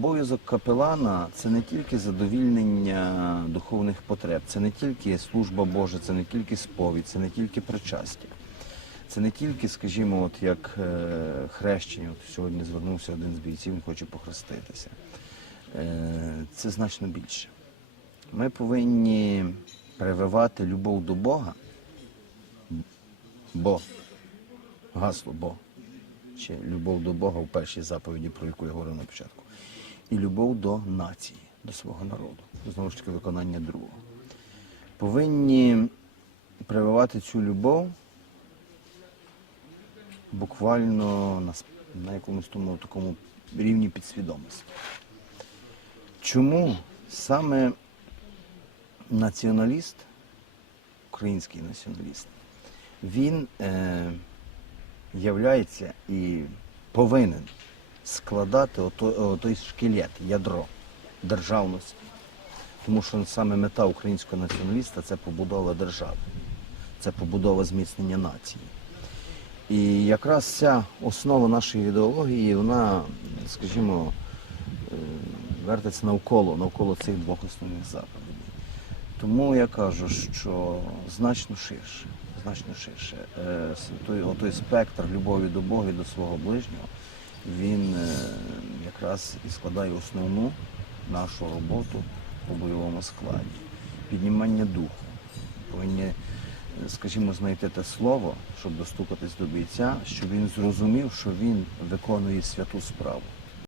обов'язок капелана це не тільки задовільнення духовних потреб, це не тільки служба Божа, це не тільки сповідь, це не тільки причастя. Це не тільки, скажімо, от як е, хрещення. От сьогодні звернувся один з бійців, він хоче похреститися. Е, це значно більше. Ми повинні прививати любов до Бога, бо гасло Бо, чи любов до Бога в першій заповіді, про яку я говорив на початку, і любов до нації, до свого народу. Знову ж таки, виконання другого. Повинні прививати цю любов буквально на, на якомусь тому такому рівні підсвідомості. Чому саме націоналіст, український націоналіст, він е, являється і повинен складати той шкелет, ядро державності. Тому що саме мета українського націоналіста це побудова держави, це побудова зміцнення нації. І якраз ця основа нашої ідеології, вона, скажімо, е, вертиться навколо, навколо цих двох основних заповідей. Тому я кажу, що значно ширше, значно ширше. Е, Той, той спектр любові до Бога і до свого ближнього, він якраз і складає основну нашу роботу у бойовому складі. Піднімання духу. Повинні, скажімо, знайти те слово, щоб достукатись до бійця, щоб він зрозумів, що він виконує святу справу.